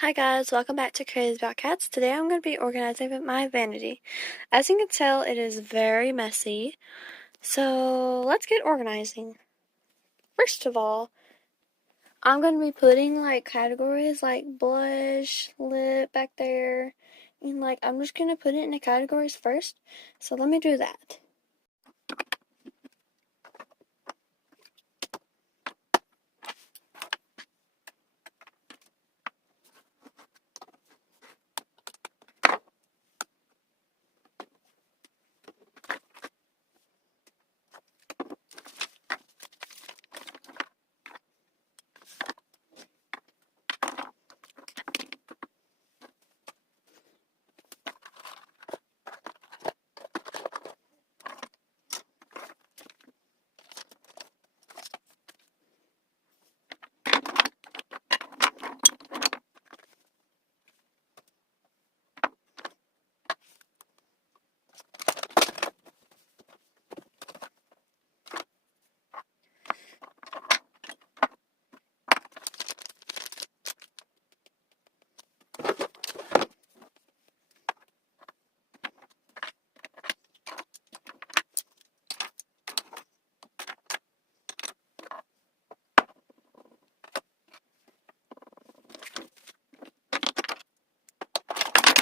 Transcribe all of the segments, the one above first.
Hi guys, welcome back to Crazy About Cats. Today I'm going to be organizing my vanity. As you can tell, it is very messy. So let's get organizing. First of all, I'm going to be putting categories like blush, lip back there. And I'm just going to put it in the categories first. So let me do that.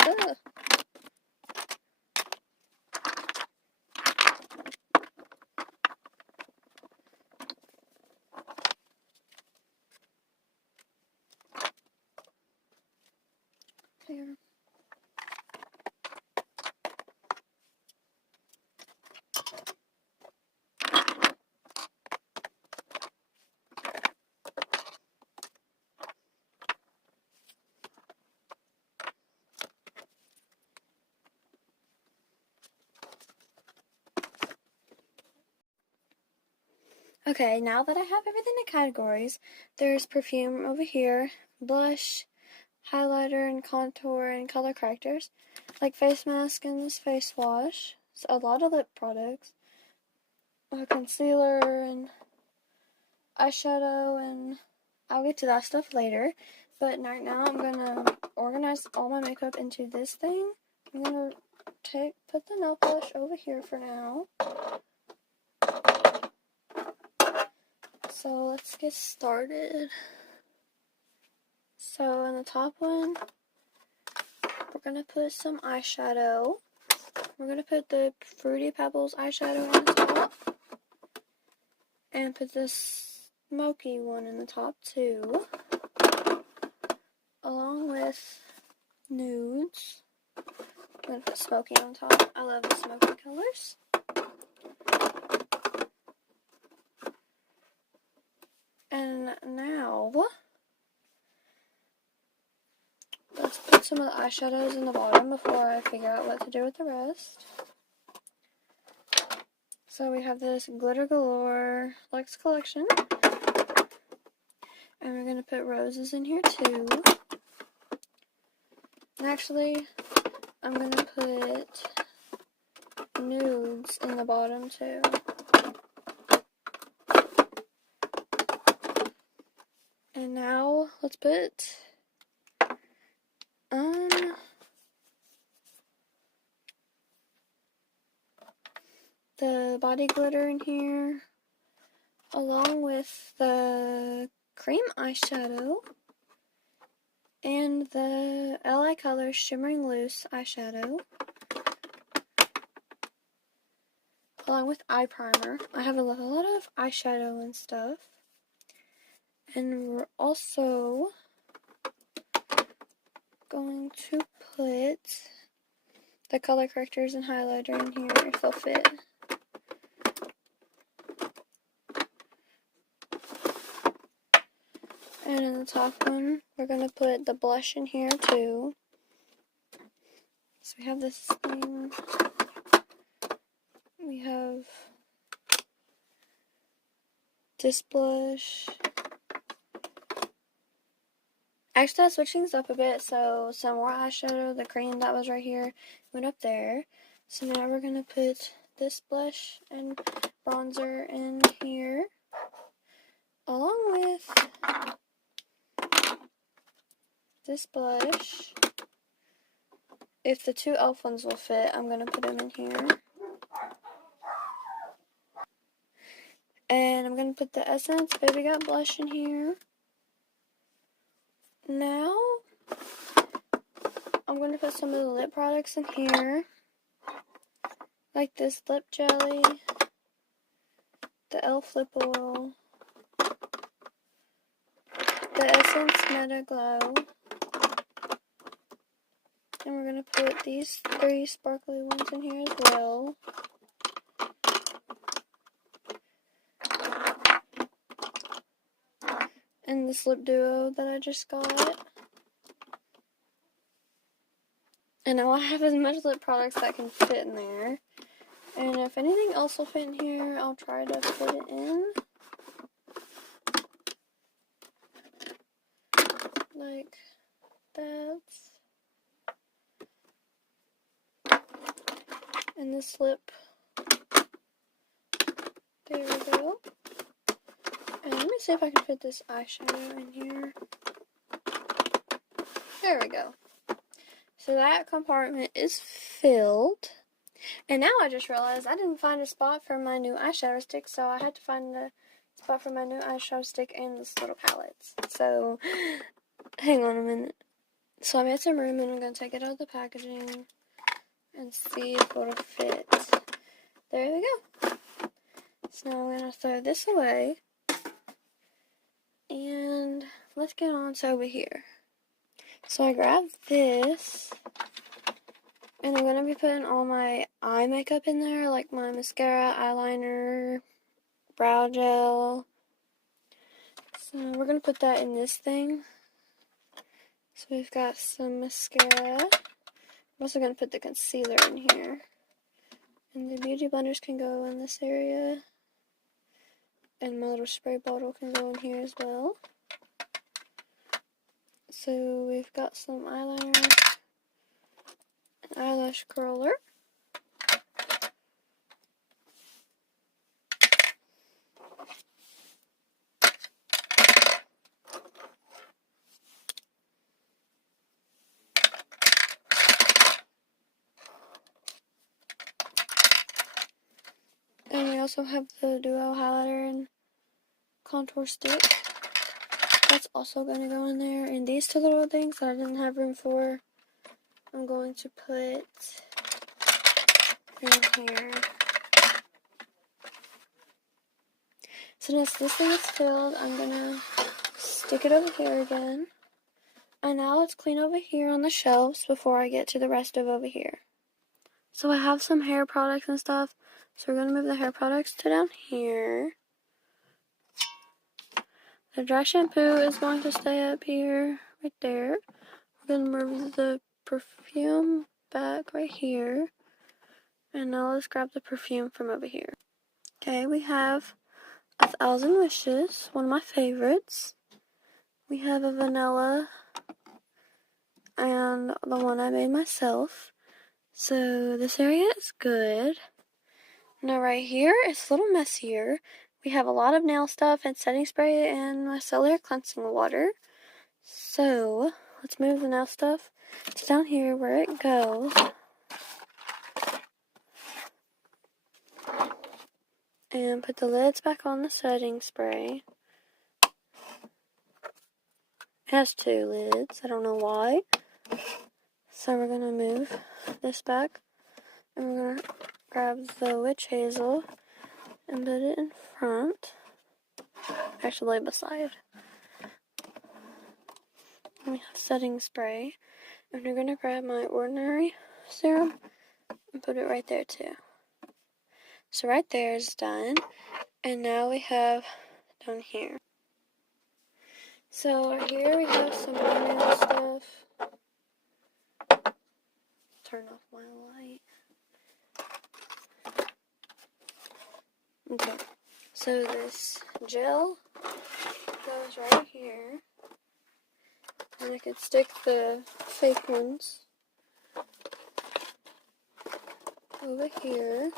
Ugh. Here. Okay, now that I have everything in categories, there's perfume over here, blush, highlighter and contour and color correctors, like face mask and this face wash. So a lot of lip products, concealer and eyeshadow, and I'll get to that stuff later. But right now I'm gonna organize all my makeup into this thing. I'm gonna put the nail polish over here for now. So let's get started. So in the top one, we're gonna put some eyeshadow. We're gonna put the Fruity Pebbles eyeshadow on the top. And put this smoky one in the top too. Along with nudes. I'm gonna put smoky on top. I love the smoky colors. And now, let's put some of the eyeshadows in the bottom before I figure out what to do with the rest. So we have this Glitter Galore Luxe Collection. And we're going to put roses in here too. And actually, I'm going to put nudes in the bottom too. And now, let's put the body glitter in here, along with the cream eyeshadow and the LI Colors Shimmering Loose eyeshadow, along with eye primer. I have a lot of eyeshadow and stuff. And we're also going to put the color correctors and highlighter in here if they'll fit. And in the top one, we're going to put the blush in here too. So we have this thing. We have this blush. Actually, I switched things up a bit, so some more eyeshadow, the cream that was right here, went up there. So now we're going to put this blush and bronzer in here, along with this blush. If the two e.l.f. ones will fit, I'm going to put them in here. And I'm going to put the Essence Baby Got Blush in here. Now, I'm going to put some of the lip products in here. Like this lip jelly, the e.l.f. lip oil, the Essence Meta Glow. And we're going to put these 3 sparkly ones in here as well. And this lip duo that I just got. And now I have as much lip products that can fit in there. And if anything else will fit in here, I'll try to fit it in. Like that. And this lip. There we go. And let me see if I can fit this eyeshadow in here. There we go. So that compartment is filled. And now I just realized I didn't find a spot for my new eyeshadow stick, so I had to find a spot for my new eyeshadow stick and this little palettes. So, hang on a minute. So I made some room and I'm going to take it out of the packaging and see if it'll fit. There we go. So now I'm going to throw this away. And let's get on to over here. So I grabbed this. And I'm going to be putting all my eye makeup in there. Like my mascara, eyeliner, brow gel. So we're going to put that in this thing. So we've got some mascara. I'm also going to put the concealer in here. And the beauty blenders can go in this area. And my little spray bottle can go in here as well. So we've got some eyeliner, an eyelash curler. And we also have the Duo highlighter and contour stick. That's also going to go in there. And these two little things that I didn't have room for, I'm going to put in here. So once this thing is filled, I'm going to stick it over here again. And now let's clean over here on the shelves before I get to the rest of over here. So I have some hair products and stuff. So we're going to move the hair products to down here. The dry shampoo is going to stay up here, right there. We're going to move the perfume back right here. And now let's grab the perfume from over here. Okay, we have 1,000 Wishes, one of my favorites. We have a vanilla and the one I made myself. So this area is good. Now right here, it's a little messier. We have a lot of nail stuff and setting spray and micellar cleansing water. So let's move the nail stuff to down here where it goes. And put the lids back on the setting spray. It has 2 lids. I don't know why. So we're going to move this back. And we're going to grab the witch hazel and put it in front. Actually beside. And we have setting spray. And we're going to grab my ordinary serum and put it right there too. So right there is done. And now we have down here. So here we have some more nail stuff. Turn off my light. Okay. So this gel goes right here. And I could stick the fake ones over here.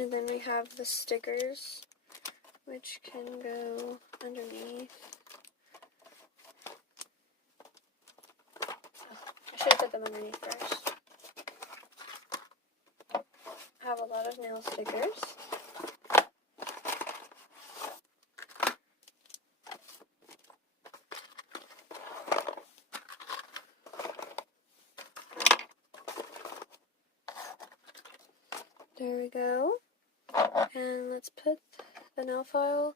And then we have the stickers, which can go underneath. I should have put them underneath first. I have a lot of nail stickers. There we go. And let's put the nail file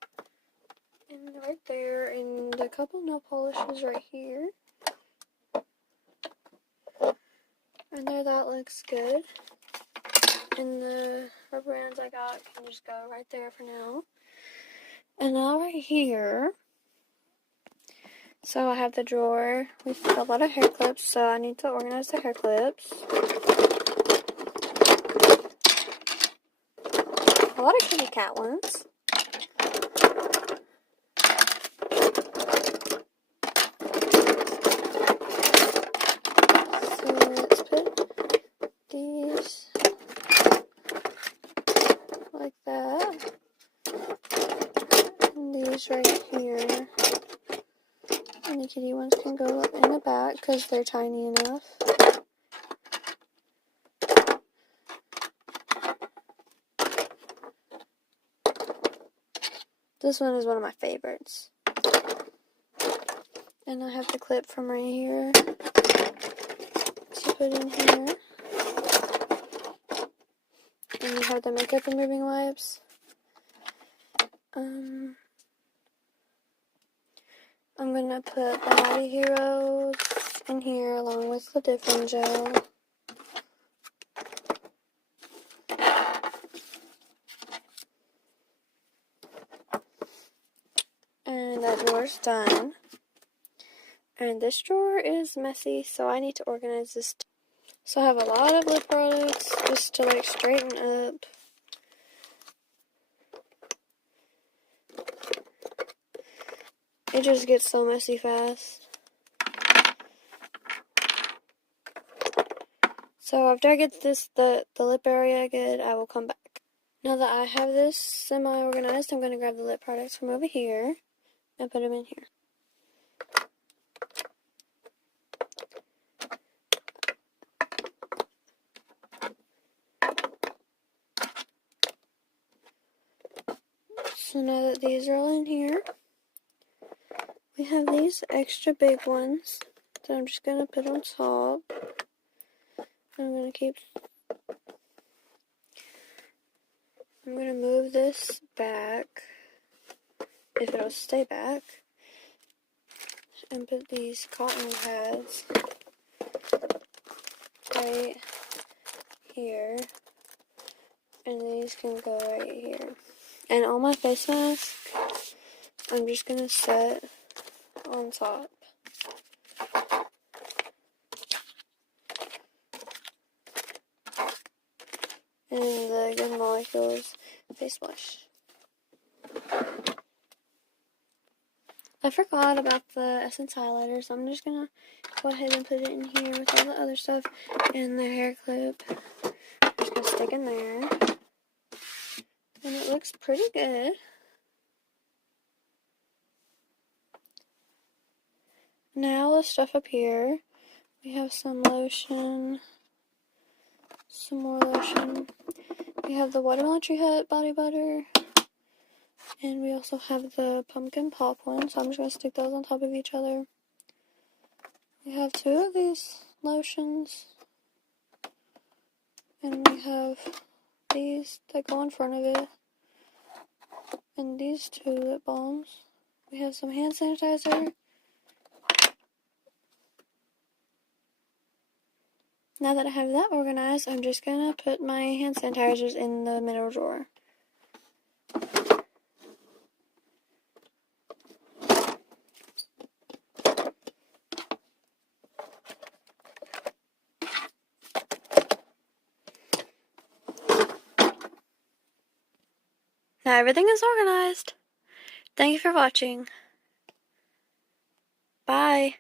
in right there, and a couple nail polishes right here. And there, that looks good. And the rubber bands I got can just go right there for now. And now right here, so I have the drawer with a lot of hair clips, so I need to organize the hair clips. A lot of kitty cat ones. So let's put these like that. And these right here. And the kitty ones can go in the back because they're tiny enough. This one is one of my favorites. And I have the clip from right here to put in here. And you have the makeup removing wipes. I'm gonna put the Mighty Heroes in here along with the different gel. And that drawer's done. And this drawer is messy, so I need to organize this. So I have a lot of lip products just to like straighten up. It just gets so messy fast. So after I get the lip area good, I will come back. Now that I have this semi-organized, I'm going to grab the lip products from over here and put them in here. So now that these are all in here, we have these extra big ones that I'm just going to put on top. I'm going to move this back, if it'll stay back, and put these cotton pads right here, and these can go right here. And all my face masks, I'm just going to set on top. And the Good Molecules face wash. I forgot about the Essence highlighter, so I'm just going to go ahead and put it in here with all the other stuff. And the hair clip, I'm just going to stick in there. And it looks pretty good. Now the stuff up here, we have some lotion, some more lotion. We have the Watermelon Tree Hut body butter, and we also have the pumpkin pop one, so I'm just going to stick those on top of each other. We have two of these lotions, and we have these that go in front of it, and these two lip balms. We have some hand sanitizer. Now that I have that organized, I'm just going to put my hand sanitizers in the middle drawer. Now everything is organized. Thank you for watching. Bye.